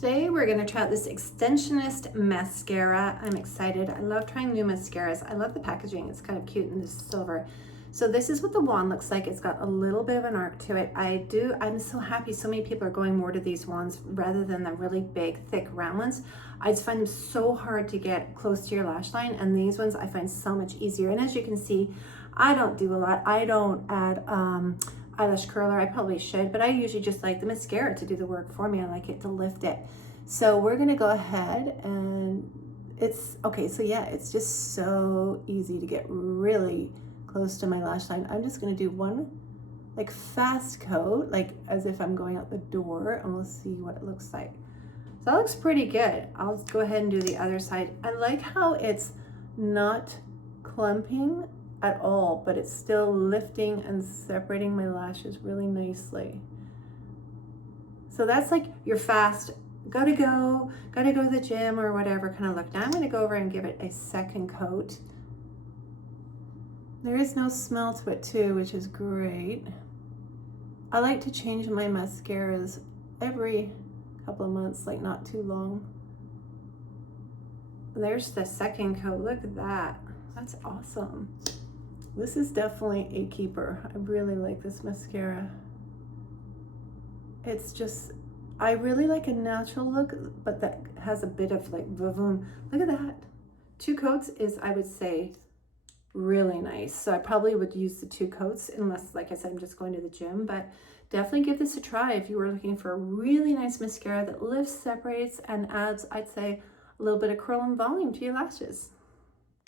Today we're going to try out this Extensionist Mascara. I'm excited. I love trying new mascaras. I love the packaging. It's kind of cute in this silver. So this is what the wand looks like. It's got a little bit of an arc to it. I'm so happy so many people are going more to these wands rather than the really big, thick, round ones. I just find them so hard to get close to your lash line, and these ones I find so much easier. And as you can see, I don't do a lot. I don't add eyelash curler. I probably should, but I usually just like the mascara to do the work for me. I like it to lift it. So we're gonna go ahead and it's okay. So yeah, it's just so easy to get really close to my lash line. I'm just gonna do one like fast coat, like as if I'm going out the door, and we'll see what it looks like. So that looks pretty good. I'll go ahead and do the other side. I like how it's not clumping at all, but it's still lifting and separating my lashes really nicely. So that's like your fast, gotta go to the gym or whatever kind of look. Now I'm gonna go over and give it a second coat. There is no smell to it too, which is great. I like to change my mascaras every couple of months, like not too long. There's the second coat. Look at that. That's awesome. This is definitely a keeper. I really like this mascara. It's just, I really like a natural look, but that has a bit of like vavoom. Look at that. 2 coats is, I would say, really nice. So I probably would use the 2 coats unless, like I said, I'm just going to the gym, but definitely give this a try if you were looking for a really nice mascara that lifts, separates, and adds, I'd say, a little bit of curl and volume to your lashes.